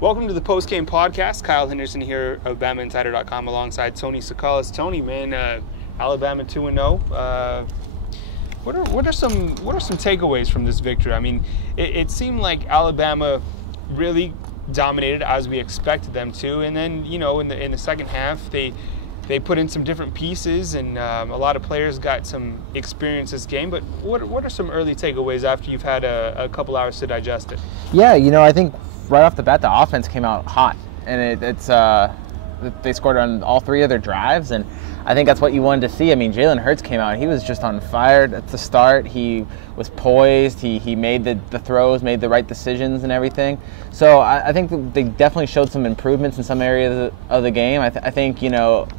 Welcome to the post-game podcast. Kyle Henderson here of BamaInsider.com alongside Tony Sakalas. Tony, man, Alabama 2-0. What are some takeaways from this victory? I mean, it seemed like Alabama really dominated as we expected them to, and then in the second half they put in some different pieces, and a lot of players got some experience this game. But what are some early takeaways after you've had a couple hours to digest it? Yeah, I think right off the bat the offense came out hot, and they scored on all three of their drives, and I think that's what you wanted to see. I mean, Jalen Hurts came out, he was just on fire at the start. He was poised, he made the throws, made the right decisions and everything. So I think that they definitely showed some improvements in some areas of the game. I think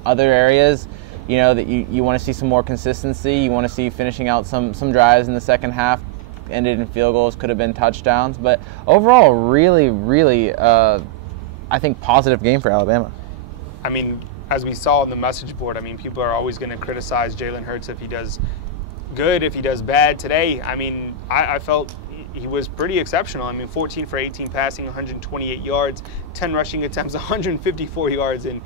other areas that you want to see some more consistency. You want to see finishing out some drives in the second half, ended in field goals, could have been touchdowns. But overall, really, I think positive game for Alabama. I mean, as we saw on the message board, I mean, people are always going to criticize Jalen Hurts if he does good, if he does bad. Today, I mean, I felt he was pretty exceptional. I mean, 14 for 18 passing, 128 yards, 10 rushing attempts, 154 yards, and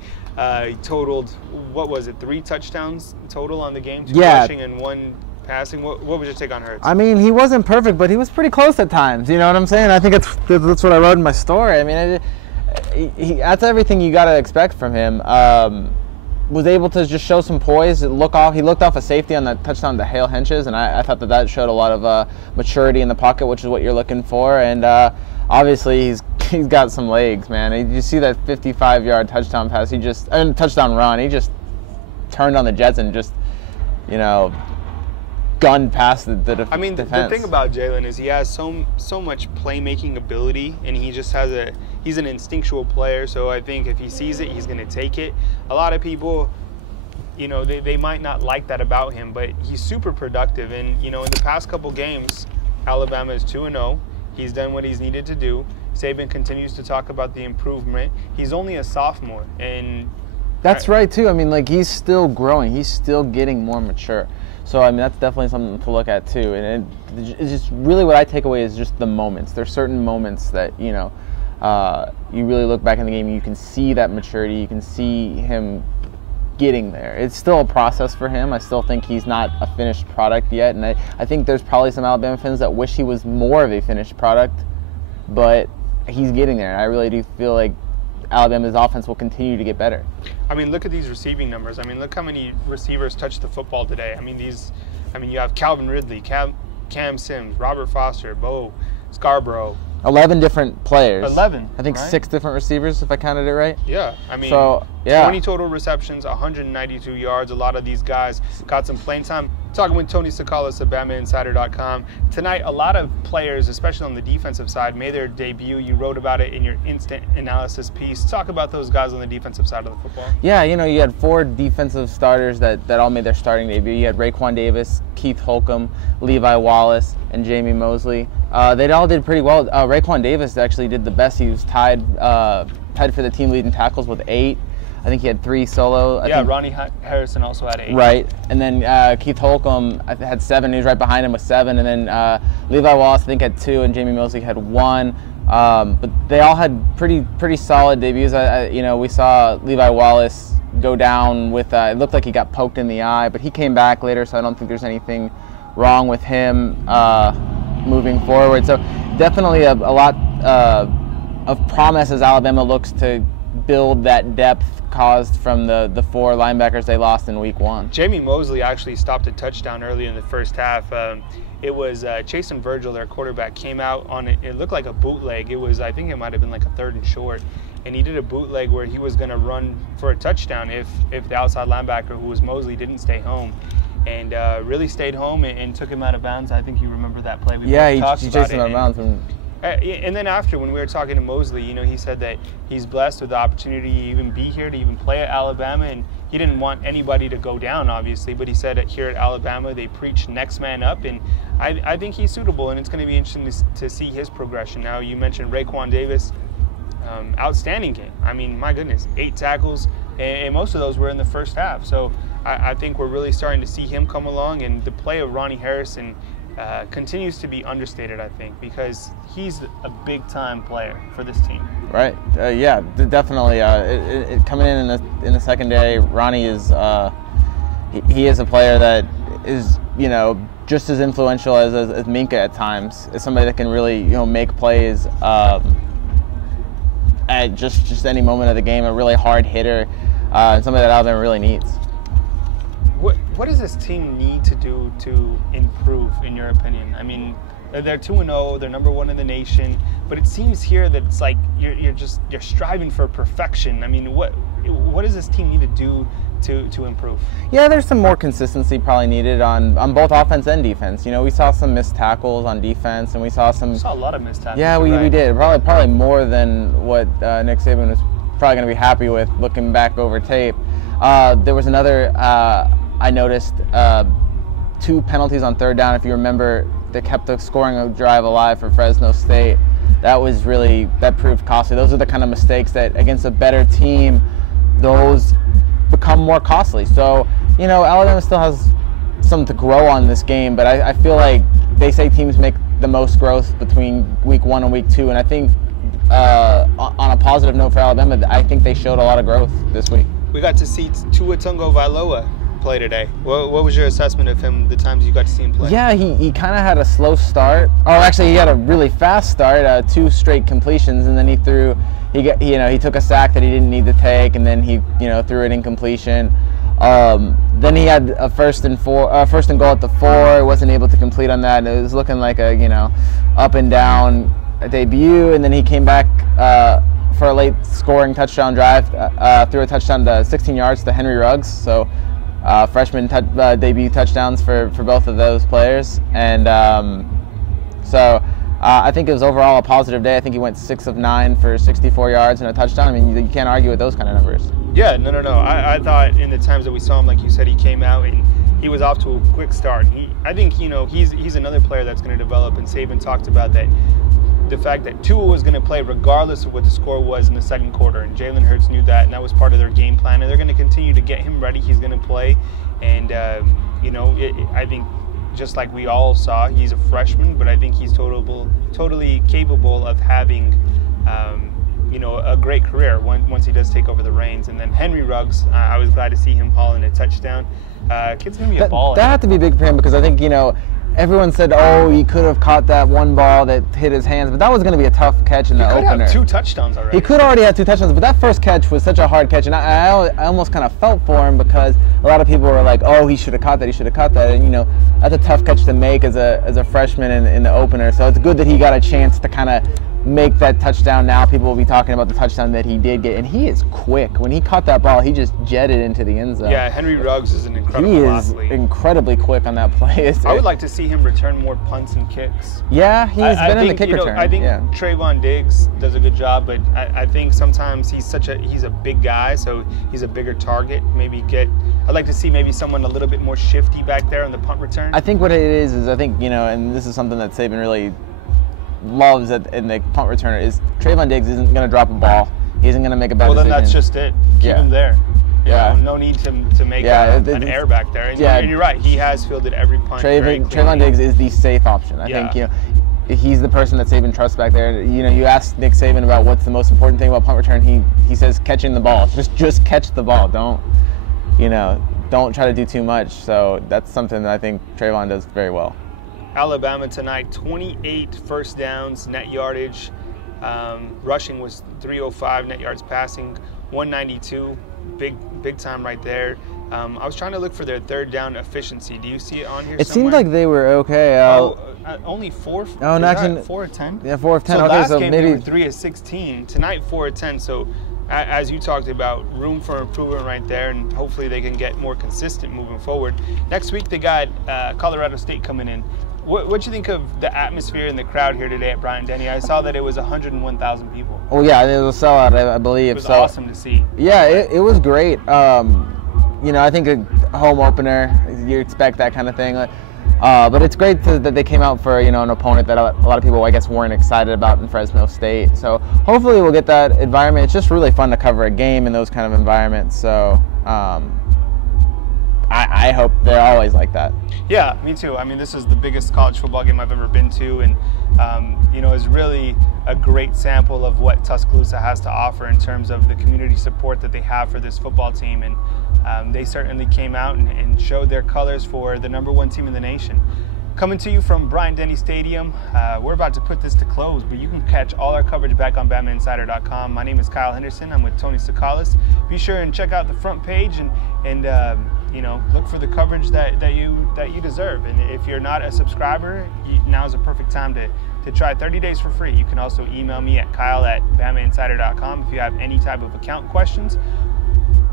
he totaled, 3 touchdowns total on the game, 2 rushing and 1 passing. What was your take on Hurts? I mean, he wasn't perfect, but he was pretty close at times. You know what I'm saying? I think that's what I wrote in my story. I mean, that's everything you got to expect from him. Was able to just show some poise. He looked off a safety on that touchdown to Hale Henches, and I thought that showed a lot of maturity in the pocket, which is what you're looking for. And obviously, he's got some legs, man. You see that 55-yard touchdown pass? Touchdown run. He just turned on the Jets and just, gunned past the defense. I mean, the thing about Jalen is he has so much playmaking ability, and he just he's an instinctual player. So I think if he sees it, he's going to take it. A lot of people, they might not like that about him, but he's super productive. And in the past couple games, Alabama is 2-0. He's done what he's needed to do. Saban continues to talk about the improvement. He's only a sophomore, and that's right too. I mean, he's still growing. He's still getting more mature. So, I mean, that's definitely something to look at, too. And it's just really what I take away is just the moments. There's certain moments that, you really look back in the game, you can see that maturity. You can see him getting there. It's still a process for him. I still think he's not a finished product yet. And I think there's probably some Alabama fans that wish he was more of a finished product. But he's getting there. And I really do feel like Alabama's offense will continue to get better. I mean, look at these receiving numbers. I mean, look how many receivers touched the football today. I mean, you have Calvin Ridley, Cam Sims, Robert Foster, Bo Scarborough. 11 different players. 11. I think right? 6 different receivers, if I counted it right. Yeah. I mean, 20 total receptions, 192 yards. A lot of these guys got some playing time. Talking with Tony Sakalas of BamaInsider.com. Tonight, a lot of players, especially on the defensive side, made their debut. You wrote about it in your instant analysis piece. Talk about those guys on the defensive side of the football. Yeah, you had 4 defensive starters that all made their starting debut. You had Raekwon Davis, Keith Holcomb, Levi Wallace, and Jamie Mosley. They all did pretty well. Raekwon Davis actually did the best. He was tied for the team leading tackles with 8. I think he had 3 solo. Ronnie Harrison also had 8. Right, and then Keith Holcomb had 7. He was right behind him with 7, and then Levi Wallace I think had 2, and Jamie Mosley had 1. But they all had pretty solid debuts. We saw Levi Wallace go down with it looked like he got poked in the eye, but he came back later, so I don't think there's anything wrong with him moving forward. So definitely a lot of promise as Alabama looks to build that depth caused from the 4 linebackers they lost in week 1. Jamie Mosley actually stopped a touchdown early in the first half. It was Chase and Virgil, their quarterback, came out on it. It looked like a bootleg. I think it might have been like a 3rd and short. And he did a bootleg where he was going to run for a touchdown if the outside linebacker, who was Mosley, didn't stay home. And really stayed home and took him out of bounds. I think you remember that play. He chased him out of bounds. And then after, when we were talking to Mosley, he said that he's blessed with the opportunity to even be here, to even play at Alabama, and he didn't want anybody to go down, obviously, but he said that here at Alabama they preach next man up, and I think he's suitable, and it's going to be interesting to see his progression. Now, you mentioned Raekwon Davis, outstanding game. I mean, my goodness, 8 tackles, and most of those were in the first half, so I think we're really starting to see him come along, and the play of Ronnie Harrison continues to be understated, I think, because he's a big-time player for this team. Right. Yeah. Definitely. Coming in the secondary, Ronnie is he is a player that is just as influential as Minka at times. Is somebody that can really make plays at just any moment of the game. A really hard hitter, somebody that Alabama really needs. What does this team need to do to improve, in your opinion? I mean, they're 2-0, they're number 1 in the nation, but it seems here that it's like you're striving for perfection. I mean, what does this team need to do to improve? Yeah, there's some more consistency probably needed on both offense and defense. We saw some missed tackles on defense, and we saw a lot of missed tackles. Yeah, we did. Probably more than what Nick Saban was probably going to be happy with looking back over tape. There was another, I noticed, 2 penalties on third down, if you remember, that kept the scoring drive alive for Fresno State. That proved costly. Those are the kind of mistakes that against a better team, those become more costly. So, Alabama still has something to grow on this game, but I feel like they say teams make the most growth between week 1 and week 2, and I think on a positive note for Alabama, I think they showed a lot of growth this week. We got to see Tua Tagovailoa play today. What was your assessment of him the times you got to see him play? Yeah, he kind of had a slow start. Oh, actually, he had a really fast start, 2 straight completions, and then he took a sack that he didn't need to take, and then he threw an incompletion. Then he had a first and goal at the 4. Wasn't able to complete on that. It was looking like a up and down debut, and then he came back for a late scoring touchdown drive. Threw a touchdown to 16 yards to Henry Ruggs. So. Freshman debut touchdowns for both of those players, and so I think it was overall a positive day. I think he went 6 of 9 for 64 yards and a touchdown. I mean, you can't argue with those kind of numbers. Yeah, no. I thought in the times that we saw him, like you said, he came out and he was off to a quick start. I think he's another player that's going to develop, and Saban talked about that. The fact that Tua was going to play regardless of what the score was in the second quarter, and Jalen Hurts knew that, and that was part of their game plan, and they're going to continue to get him ready. He's going to play, and I think just like we all saw, he's a freshman, but I think he's totally capable of having a great career once he does take over the reins. And then Henry Ruggs, I was glad to see him haul in a touchdown. Kid's going to be a baller. That had to be big for him, because I think everyone said, he could have caught that one ball that hit his hands, but that was going to be a tough catch in the opener. He could have 2 touchdowns already. He could already have 2 touchdowns, but that first catch was such a hard catch, and I almost kind of felt for him, because a lot of people were like, he should have caught that, and that's a tough catch to make as a freshman in the opener. So it's good that he got a chance to kind of make that touchdown. Now people will be talking about the touchdown that he did get, and he is quick. When he caught that ball, he just jetted into the end zone. Yeah, Henry Ruggs is an incredible athlete. He is incredibly quick on that play. I would like to see him return more punts and kicks. Yeah, he's been in the kick return. I think Trayvon Diggs does a good job, but I think sometimes he's a big guy, so he's a bigger target. I'd like to see maybe someone a little bit more shifty back there on the punt return. I think what it is I think, and this is something that Saban really loves in the punt returner, is Trayvon Diggs isn't going to drop a ball. He isn't going to make a bad decision. Well, then that's just it. Keep him there. Yeah. No need to make an error back there. And you're right. He has fielded every punt. Trayvon Diggs is the safe option. I think he's the person that Saban trusts back there. You ask Nick Saban about what's the most important thing about punt return. He says catching the ball. Just catch the ball. Don't try to do too much. So that's something that I think Trayvon does very well. Alabama tonight, 28 first downs, net yardage. Rushing was 305, net yards passing 192. Big time right there. I was trying to look for their third down efficiency. Do you see it on here? It seemed like they were okay. Only 4. Oh, not 4 of 10. Yeah, 4 of 10. So okay, last so game maybe they were 3 of 16. Tonight 4 of 10. So as you talked about, room for improvement right there, and hopefully they can get more consistent moving forward. Next week they got Colorado State coming in. What do you think of the atmosphere and the crowd here today at Bryant-Denny? I saw that it was 101,000 people. Oh yeah, it was a sellout, I believe. It was awesome to see. Yeah, it was great. I think a home opener, you expect that kind of thing. But it's great that they came out for an opponent that a lot of people, I guess, weren't excited about in Fresno State. So hopefully we'll get that environment. It's just really fun to cover a game in those kind of environments. So I hope they're always like that. Yeah, me too. I mean, this is the biggest college football game I've ever been to, and you know, is really a great sample of what Tuscaloosa has to offer in terms of the community support that they have for this football team. And they certainly came out and showed their colors for the #1 team in the nation. Coming to you from Bryant-Denny Stadium, we're about to put this to close, but you can catch all our coverage back on BamaInsider.com. My name is Kyle Henderson. I'm with Tony Sakalis. Be sure and check out the front page and you know, look for the coverage that you deserve. And if you're not a subscriber, now is a perfect time to try 30 days for free. You can also email me at kyle@BamaInsider.com if you have any type of account questions.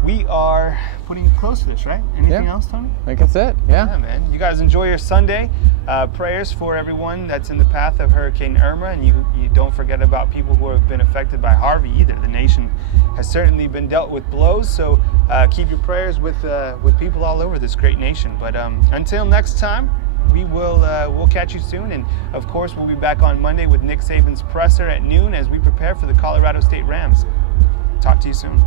We are putting it close to this, right? Anything else, Tony? I think that's it. Yeah, man. You guys enjoy your Sunday. Prayers for everyone that's in the path of Hurricane Irma, and you don't forget about people who have been affected by Harvey either. The nation has certainly been dealt with blows, so keep your prayers with people all over this great nation. But until next time, we'll catch you soon, and of course we'll be back on Monday with Nick Saban's presser at noon as we prepare for the Colorado State Rams. Talk to you soon.